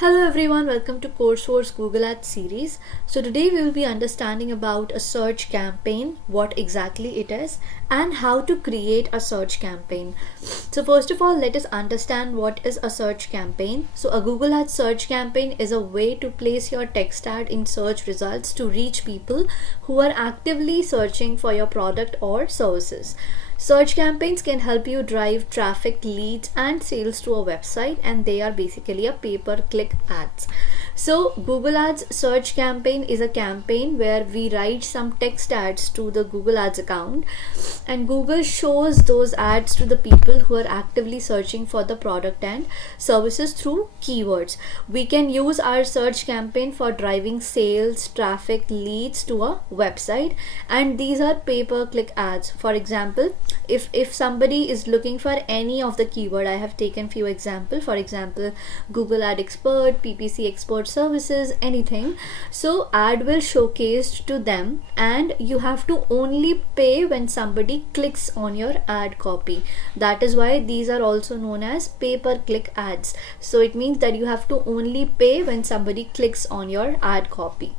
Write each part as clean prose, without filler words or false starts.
Hello everyone, welcome to Vourse Google Ads series. So today we will be understanding about a search campaign, what exactly it is and how to create a search campaign. So first of all, let us understand what is a search campaign. So a Google Ads search campaign is a way to place your text ad in search results to reach people who are actively searching for your product or services. Search campaigns can help you drive traffic, leads and sales to a website, and they are basically a pay-per-click ads. So Google Ads search campaign is a campaign where we write some text ads to the Google Ads account and Google shows those ads to the people who are actively searching for the product and services through keywords. We can use our search campaign for driving sales, traffic, leads to a website, and these are pay-per-click ads. For example, if somebody is looking for any of the keyword, I have taken few example, for example Google Ad Expert, PPC Expert Services, anything, so ad will showcase to them and you have to only pay when somebody clicks on your ad copy. That is why these are also known as pay-per-click ads. So it means that you have to only pay when somebody clicks on your ad copy.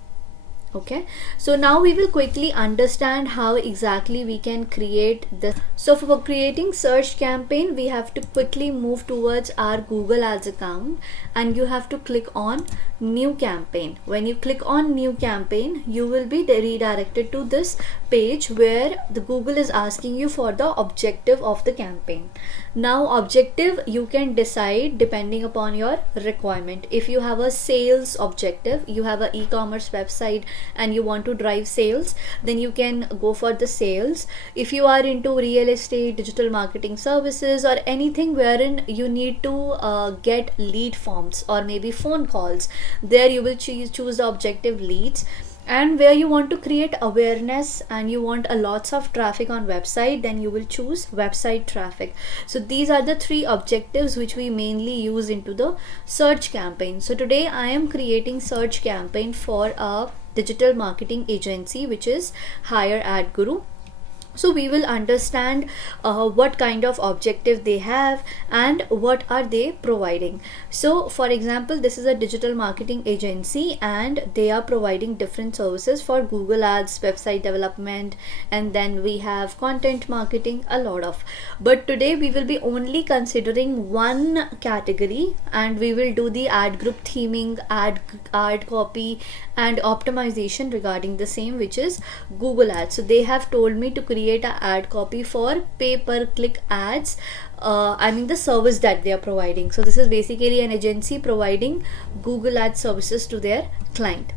Okay, so now we will quickly understand how exactly we can create this. So for creating search campaign, we have to quickly move towards our Google Ads account and you have to click on new campaign. When you click on new campaign, you will be redirected to this page where the Google is asking you for the objective of the campaign. Now objective you can decide depending upon your requirement. If you have a sales objective, you have an e-commerce website and you want to drive sales, then you can go for the sales. If you are into real estate, digital marketing services or anything wherein you need to get lead forms or maybe phone calls, there you will choose the objective leads. And where you want to create awareness and you want a lots of traffic on website, then you will choose website traffic. So these are the three objectives which we mainly use into the search campaign. So today I am creating search campaign for a digital marketing agency which is Hire Ad Guru. So we will understand what kind of objective they have and what are they providing. So for example, this is a digital marketing agency and they are providing different services for Google Ads, website development, and then we have content marketing, a lot of. But today we will be only considering one category and we will do the ad group theming, ad copy and optimization regarding the same, which is Google Ads. So they have told me to create an ad copy for pay-per-click ads. I mean the service that they are providing. So this is basically an agency providing Google Ads services to their client.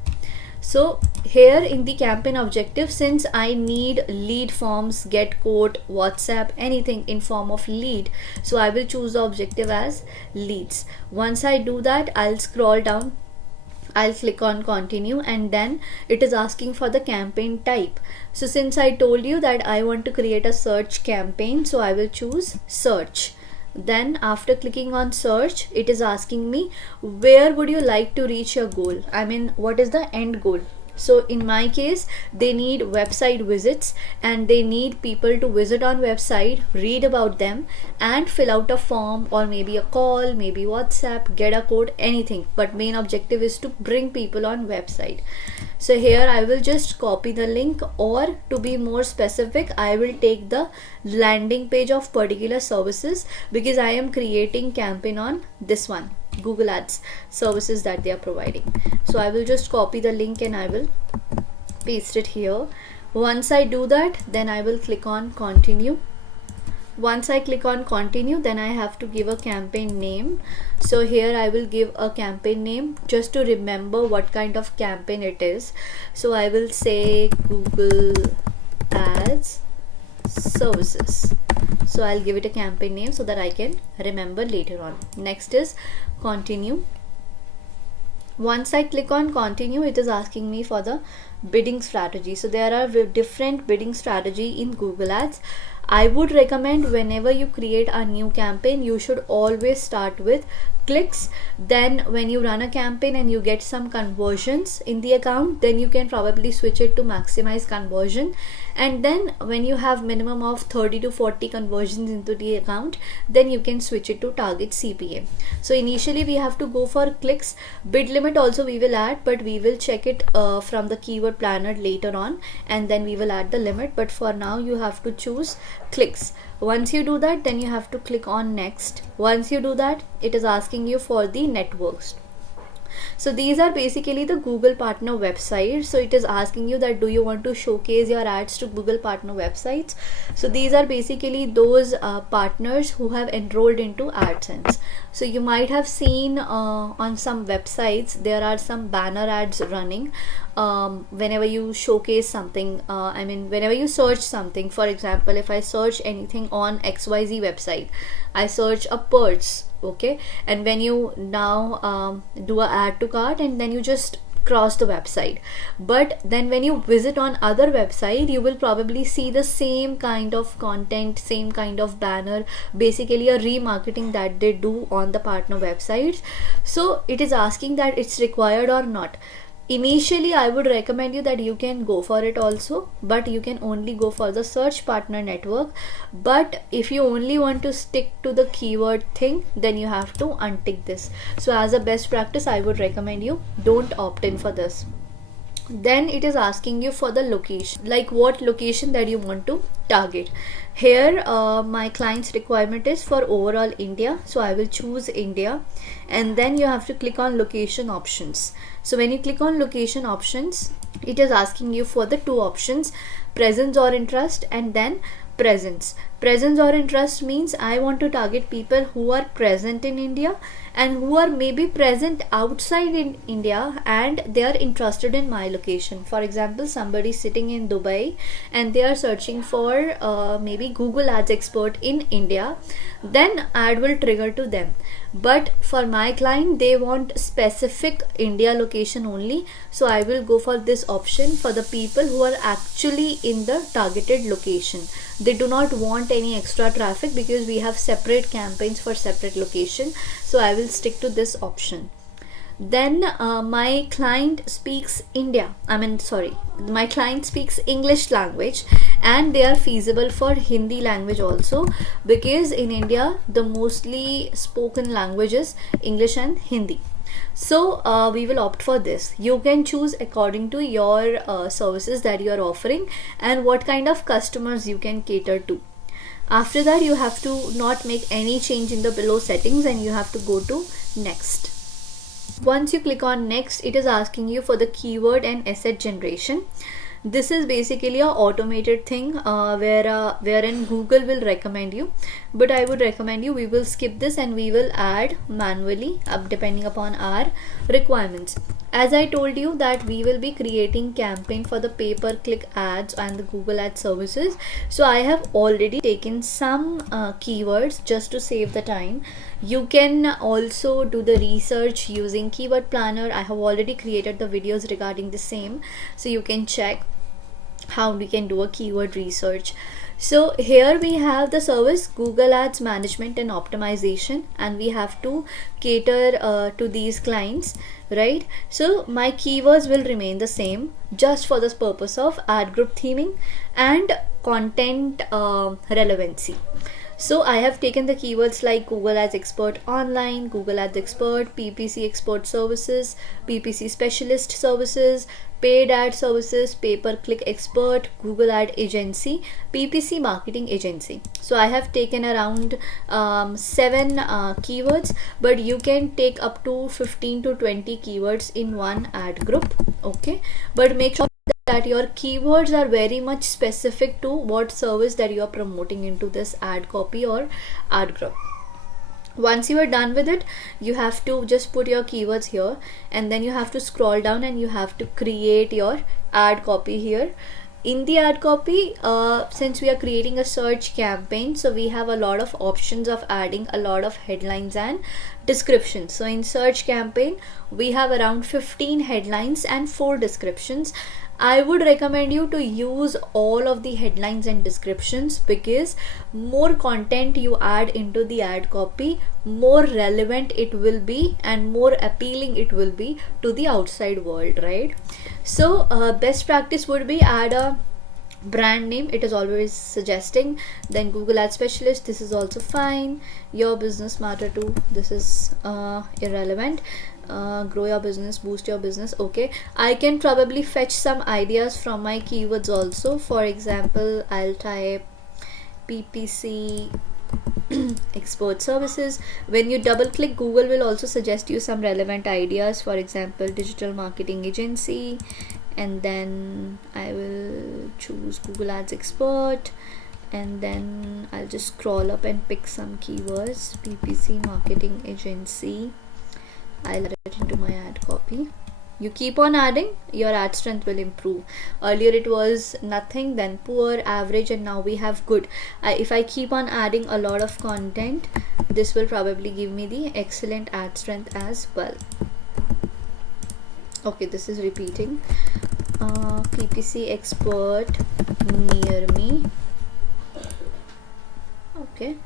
So here in the campaign objective, since I need lead forms, get quote, WhatsApp, anything in form of lead, so I will choose the objective as leads. Once I do that, I'll scroll down, I'll click on continue, and then it is asking for the campaign type. So since I told you that I want to create a search campaign, so I will choose search. Then after clicking on search, it is asking me where would you like to reach your goal. I mean, what is the end goal? So in my case, they need website visits and they need people to visit on website, read about them and fill out a form or maybe a call, maybe WhatsApp, get a code, anything. But main objective is to bring people on website. So here I will just copy the link, or to be more specific, I will take the landing page of particular services because I am creating campaign on this one, Google Ads services that they are providing. So I will just copy the link and I will paste it here. Once I do that, then I will click on continue. Once I click on continue, then I have to give a campaign name. So here I will give a campaign name just to remember what kind of campaign it is. So I will say Google Ads services. So I'll give it a campaign name so that I can remember later on. Next is continue. Once I click on continue, it is asking me for the bidding strategy. So there are different bidding strategy in Google Ads. I would recommend whenever you create a new campaign, you should always start with clicks. Then when you run a campaign and you get some conversions in the account, then you can probably switch it to maximize conversion. And then when you have minimum of 30 to 40 conversions into the account, then you can switch it to target CPM. So initially we have to go for clicks. Bid limit also we will add, but we will check it from the keyword planner later on, and then we will add the limit. But for now you have to choose clicks. Once you do that, then you have to click on next. Once you do that, it is asking you for the networks. So these are basically the Google partner websites. So it is asking you that do you want to showcase your ads to Google partner websites. So these are basically those partners who have enrolled into AdSense. So you might have seen on some websites there are some banner ads running whenever you showcase something. Whenever you search something, for example, if I search anything on XYZ website, I search a purse, okay, and when you now do a add to cart, and then you just cross the website, but then when you visit on other website, you will probably see the same kind of content, same kind of banner, basically a remarketing that they do on the partner websites. So it is asking that it's required or not. Initially I would recommend you that you can go for it also, but you can only go for the search partner network. But if you only want to stick to the keyword thing, then you have to untick this. So as a best practice, I would recommend you don't opt in for this. Then it is asking you for the location, like what location that you want to target. Here my client's requirement is for overall India, so I will choose India. And then you have to click on location options. So when you click on location options, it is asking you for the two options, presence or interest, and then presence. Presence or interest means I want to target people who are present in India and who are maybe present outside in India and they are interested in my location. For example, somebody sitting in Dubai and they are searching for maybe Google Ads expert in India, then ad will trigger to them. But for my client, they want specific India location only, so I will go for this option for the people who are actually in the targeted location. They do not want any extra traffic because we have separate campaigns for separate location, so I will stick to this option. Then my client speaks my client speaks English language and they are feasible for Hindi language also, because in India the mostly spoken languages English and Hindi. So we will opt for this. You can choose according to your services that you are offering and what kind of customers you can cater to. After that, you have to not make any change in the below settings and you have to go to next. Once you click on next, it is asking you for the keyword and asset generation. This is basically a automated thing wherein Google will recommend you, but I would recommend you we will skip this and we will add manually depending upon our requirements. As I told you that we will be creating campaign for the pay-per-click ads and the Google Ads services, so I have already taken some keywords just to save the time. You can also do the research using keyword planner. I have already created the videos regarding the same, so you can check how we can do a keyword research. So here we have the service Google Ads management and optimization, and we have to cater to these clients, right? So my keywords will remain the same just for this purpose of ad group theming and content relevancy. So I have taken the keywords like Google Ads Expert Online, Google Ads Expert, PPC Expert Services, PPC Specialist Services, Paid Ad Services, Pay-Per-Click Expert, Google Ad Agency, PPC Marketing Agency. So I have taken around 7 keywords, but you can take up to 15 to 20 keywords in one ad group, okay? But make sure that your keywords are very much specific to what service that you are promoting into this ad copy or ad group. Once you are done with it, you have to just put your keywords here and then you have to scroll down and you have to create your ad copy here. In the ad copy, since we are creating a search campaign, so we have a lot of options of adding a lot of headlines and descriptions. So in search campaign, we have around 15 headlines and 4 descriptions. I would recommend you to use all of the headlines and descriptions, because more content you add into the ad copy, more relevant it will be and more appealing it will be to the outside world, right? So best practice would be add a brand name, it is always suggesting. Then Google Ad Specialist, this is also fine. Your business matter too, this is irrelevant. Grow your business, boost your business. Okay, I can probably fetch some ideas from my keywords also. For example, I'll type PPC expert services. When you double click, Google will also suggest you some relevant ideas. For example, digital marketing agency, and then I will choose Google Ads expert, and then I'll just scroll up and pick some keywords. PPC marketing agency, I'll add it into my ad copy. You keep on adding, your ad strength will improve. Earlier it was nothing, then poor, average, and now we have good. If I keep on adding a lot of content, this will probably give me the excellent ad strength as well. Okay, this is repeating. PPC expert near me. Okay,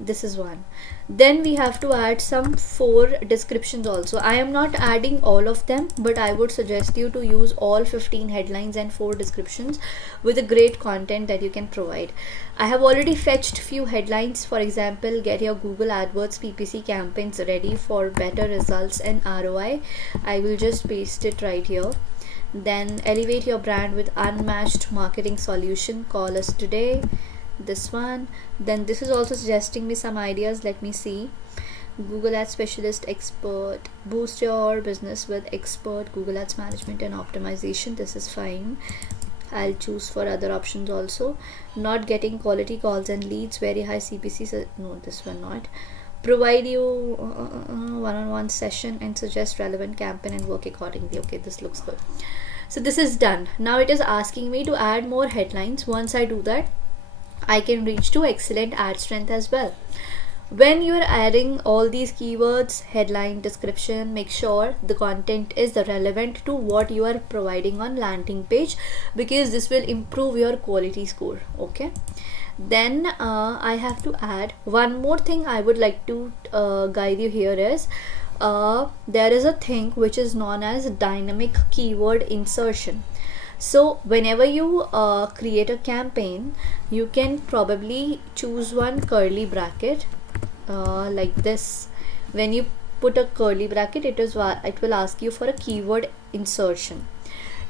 this is one. Then we have to add some 4 descriptions also. I am not adding all of them, but I would suggest you to use all 15 headlines and 4 descriptions with a great content that you can provide. I have already fetched few headlines. For example, get your Google AdWords PPC campaigns ready for better results and ROI. I will just paste it right here. Then elevate your brand with unmatched marketing solution, call us today, this one. Then this is also suggesting me some ideas, let me see. Google Ads Specialist expert, boost your business with expert Google Ads management and optimization, this is fine. I'll choose for other options also. Not getting quality calls and leads, very high CPC, so no, this one not. Provide you one-on-one session and suggest relevant campaign and work accordingly. Okay, this looks good. So this is done. Now it is asking me to add more headlines. Once I do that, I can reach to excellent ad strength as well. When you're adding all these keywords, headline, description, make sure the content is relevant to what you are providing on landing page, because this will improve your quality score. Okay, then I have to add one more thing. I would like to guide you here is there is a thing which is known as dynamic keyword insertion. So whenever you create a campaign, you can probably choose one curly bracket like this. When you put a curly bracket, it will ask you for a keyword insertion.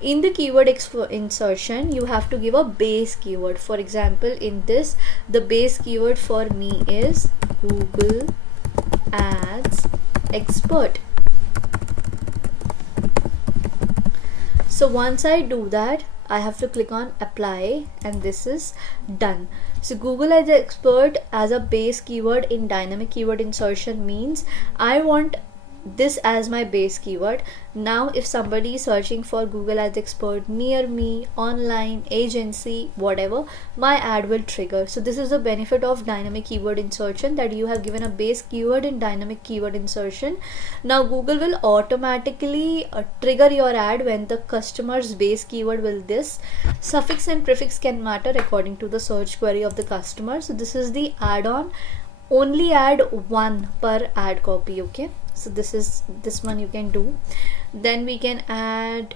In the keyword insertion, you have to give a base keyword. For example, in this, the base keyword for me is Google Ads expert. So once I do that, I have to click on apply, and this is done. So Google Ads expert as a base keyword in dynamic keyword insertion means I want this as my base keyword. Now if somebody is searching for Google Ads expert near me, online, agency, whatever, my ad will trigger. So this is the benefit of dynamic keyword insertion, that you have given a base keyword in dynamic keyword insertion. Now Google will automatically trigger your ad when the customer's base keyword will this. Suffix and prefix can matter according to the search query of the customer. So this is the add-on. Only add one per ad copy. Okay, so this one you can do. Then we can add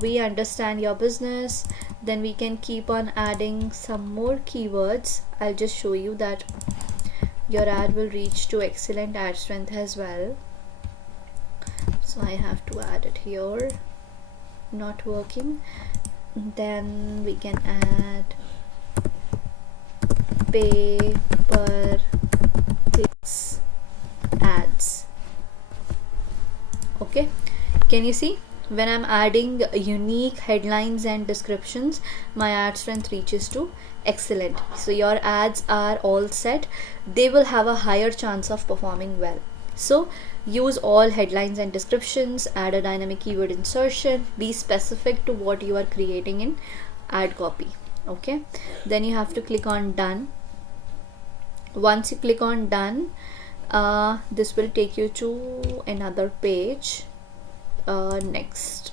we understand your business. Then we can keep on adding some more keywords. I'll just show you that your ad will reach to excellent ad strength as well. So I have to add it here, not working. Then we can add pay per clicks ads. Okay, can you see, when I'm adding unique headlines and descriptions, my ad strength reaches to excellent. So your ads are all set, they will have a higher chance of performing well. So use all headlines and descriptions, add a dynamic keyword insertion, be specific to what you are creating in ad copy. Okay, then you have to click on done. Once you click on done, this will take you to another page. Next,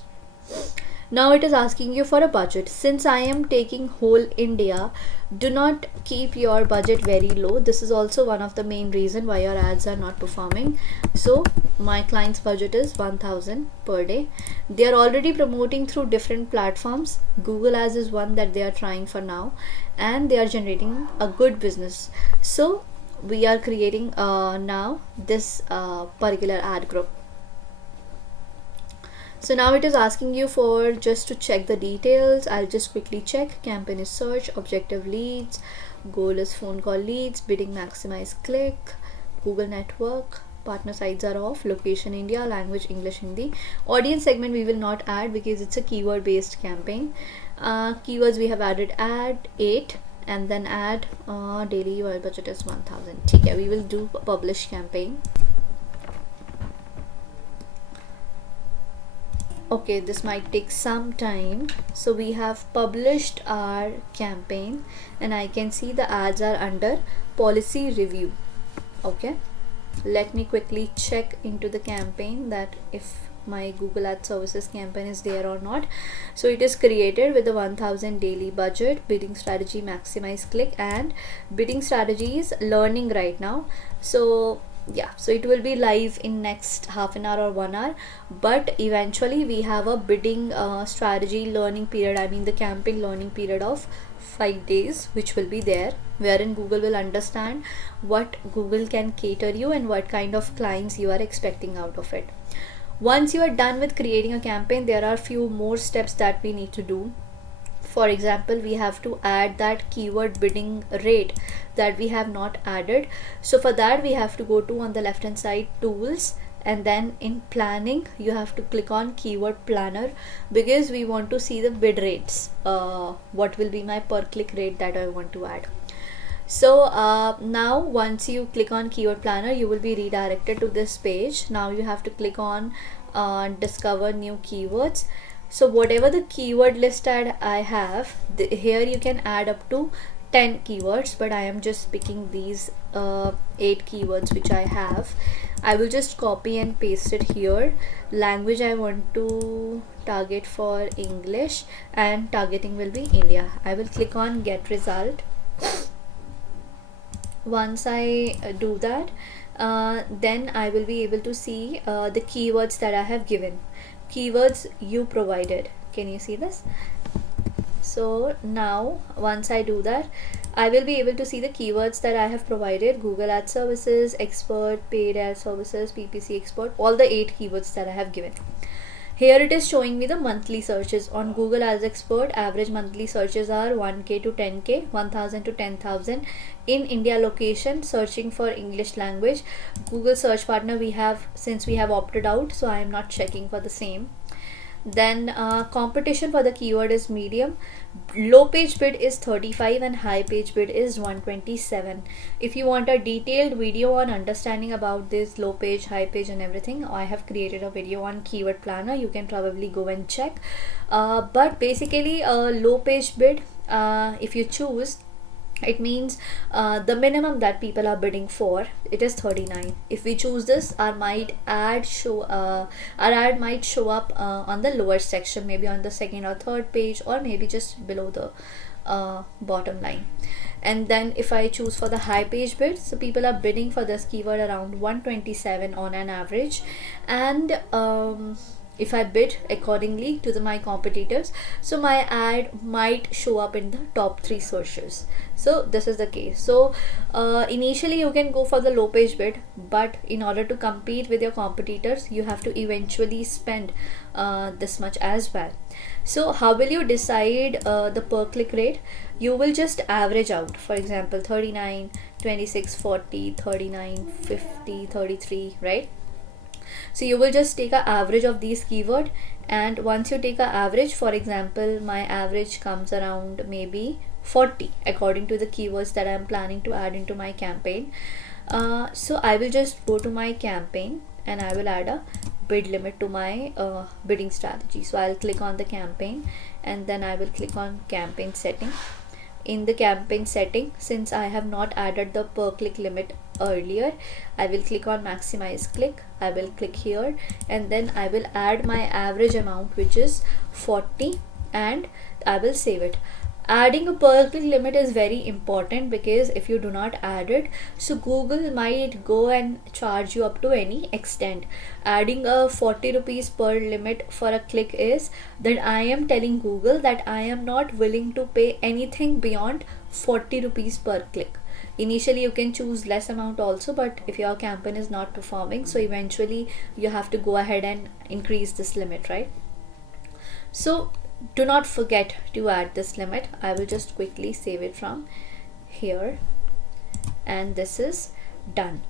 Now it is asking you for a budget. Since I am taking whole India, do not keep your budget very low. This is also one of the main reason why your ads are not performing. So my client's budget is 1000 per day. They are already promoting through different platforms. Google Ads is one that they are trying for now, and they are generating a good business. So we are creating now this particular ad group. So now it is asking you for just to check the details. I'll just quickly check. Campaign is search, objective leads, goal is phone call leads, bidding maximize click, Google network, partner sites are off, location India, language English Hindi. Audience segment we will not add because it's a keyword based campaign. Keywords we have added ad 8, and then add daily oil budget is 1000. Okay, we will do publish campaign. Okay, this might take some time. So we have published our campaign, and I can see the ads are under policy review. Okay, let me quickly check into the campaign that if my Google Ad Services campaign is there or not. So it is created with the 1000 daily budget, bidding strategy maximize click, and bidding strategy is learning right now. So yeah, so it will be live in next half an hour or 1 hour, but eventually we have a bidding strategy learning period, I mean the campaign learning period of 5 days, which will be there, wherein Google will understand what Google can cater you and what kind of clients you are expecting out of it. Once you are done with creating a campaign, there are few more steps that we need to do. For example, we have to add that keyword bidding rate that we have not added. So for that we have to go to on the left hand side tools, and then in planning you have to click on keyword planner, because we want to see the bid rates, what will be my per click rate that I want to add. So now once you click on keyword planner, you will be redirected to this page. Now you have to click on discover new keywords. So whatever the keyword list I have, here you can add up to 10 keywords, but I am just picking these 8 keywords which I have. I will just copy and paste it here. Language I want to target for English, and targeting will be India. I will click on get result. Once I do that, then I will be able to see the keywords that I have given. Keywords you provided. Can you see this? So now once I do that, I will be able to see the keywords that I have provided: Google Ad Services, Expert, Paid Ad Services, PPC Expert, all the 8 keywords that I have given. Here it is showing me the monthly searches on Google Ads Expert. Average monthly searches are 1k to 10k, 1000 to 10,000. In India location, searching for English language. Google Search Partner we have, since we have opted out, so I am not checking for the same. Then competition for the keyword is medium. Low page bid is 35 and high page bid is 127. If you want a detailed video on understanding about this low page, high page and everything, I have created a video on keyword planner. You can probably go and check. But basically low page bid, if you choose, it means the minimum that people are bidding for, it is 39. If we choose this, our ad might show up on the lower section, maybe on the second or third page, or maybe just below the bottom line. And then if I choose for the high page bid, so people are bidding for this keyword around 127 on an average, and if I bid accordingly to my competitors, so my ad might show up in the top 3 searches. So this is the case. So initially you can go for the low page bid, but in order to compete with your competitors, you have to eventually spend this much as well. So how will you decide the per click rate? You will just average out, for example 39, 26, 40, 39, 50, 33, right? So you will just take an average of these keyword, and once you take an average, for example my average comes around maybe 40 according to the keywords that I am planning to add into my campaign. So I will just go to my campaign and I will add a bid limit to my bidding strategy. So I'll click on the campaign, and then I will click on campaign setting. In the campaign setting, since I have not added the per click limit earlier. I will click on maximize click, I will click here, and then I will add my average amount, which is 40, and I will save it. Adding a per click limit is very important, because if you do not add it, so Google might go and charge you up to any extent. Adding a 40 rupees per limit for a click is that I am telling Google that I am not willing to pay anything beyond 40 rupees per click. Initially you can choose less amount also, but if your campaign is not performing, so eventually you have to go ahead and increase this limit, right? So do not forget to add this limit. I will just quickly save it from here, and this is done.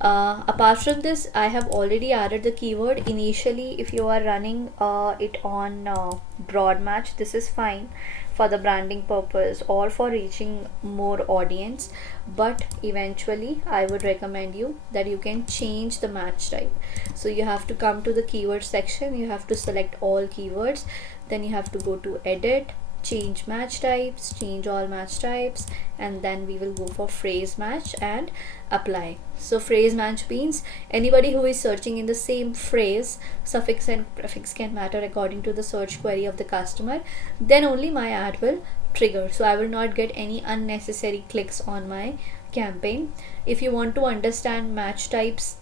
Apart from this, I have already added the keyword. Initially, if you are running it on broad match, this is fine for the branding purpose or for reaching more audience, but eventually I would recommend you that you can change the match type. So you have to come to the keyword section, you have to select all keywords, then you have to go to edit, change match types, change all match types, and then we will go for phrase match and apply. So phrase match means anybody who is searching in the same phrase, suffix and prefix can matter according to the search query of the customer, then only my ad will trigger. So I will not get any unnecessary clicks on my campaign. If you want to understand match types,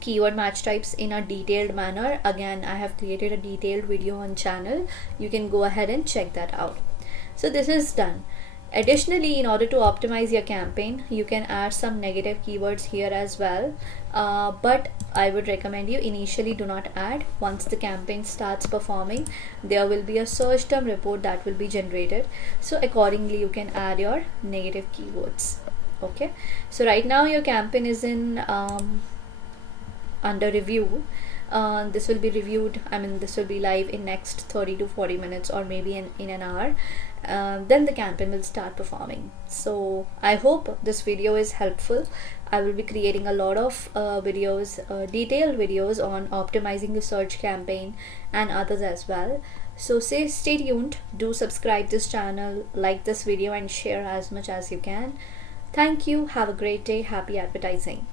keyword match types in a detailed manner, again I have created a detailed video on channel, you can go ahead and check that out. So this is done. Additionally, in order to optimize your campaign, you can add some negative keywords here as well, but I would recommend you initially do not add. Once the campaign starts performing, there will be a search term report that will be generated, so accordingly you can add your negative keywords. Okay, so right now your campaign is in under review. This will be reviewed, this will be live in next 30 to 40 minutes, or maybe in an hour. Then the campaign will start performing. So I hope this video is helpful. I will be creating a lot of videos, detailed videos on optimizing the search campaign and others as well. So stay tuned, do subscribe this channel, like this video, and share as much as you can. Thank you, have a great day, happy advertising.